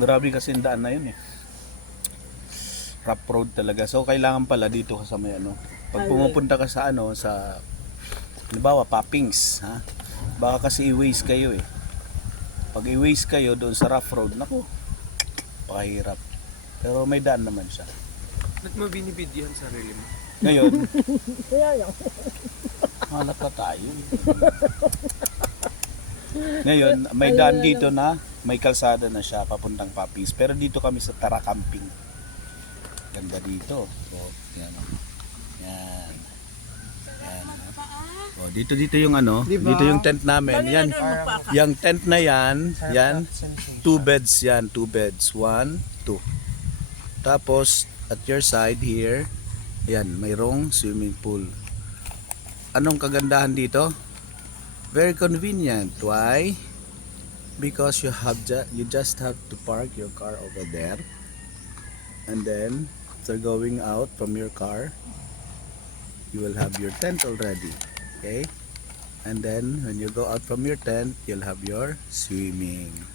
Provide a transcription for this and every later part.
Grabe kasi yung daan na yun eh. Rough road talaga. So kailangan pala dito ka sa may ano. Pag pumupunta ka sa ano, sa halimbawa Papings, ha? Baka kasi i-waste kayo eh. Pag i-waste kayo doon sa rough road, naku, pakahirap. Pero may daan naman siya. Ba't mo binibidyohan sarili mo? Ngayon, Kaya yan. hanap pa tayo. Ngayon, may daan dito na may kalsada na siya papuntang Papis. Pero dito kami sa Tara Camping. Ganda dito. So, yan. Yan. Yan. Oh, dito yung ano, Diba? dito yung tent namin. Yan. Yung tent na yan, 2 beds yan, 2 beds. 1, 2. Tapos at your side here, yan, mayroong swimming pool. Anong kagandahan dito? Very convenient. Why? Because you just have to park your car over there, and then after going out from your car, you will have your tent already. Okay? And then when you go out from your tent, you'll have your swimming.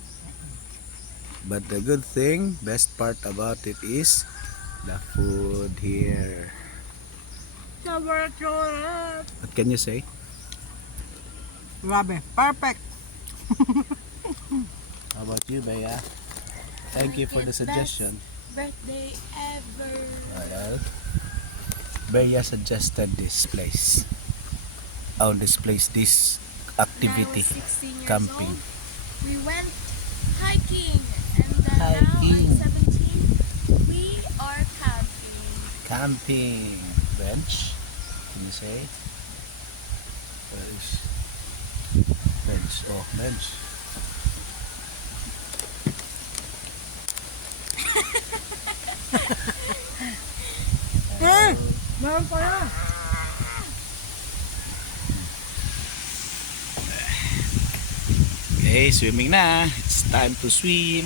But the good thing, best part about it is the food here. What can you say? Grabe. Perfect. How about you, Bea? Thank you for the suggestion. Birthday ever. Well, Bea suggested this place. Oh, this activity, When I was 16 years camping. old, we went hiking. And then Hiking. now I'm 17. We are camping. Camping bench. Can you say? Where is bench? Oh, bench. Meron pa yan. Okay, swimming na. It's time to swim.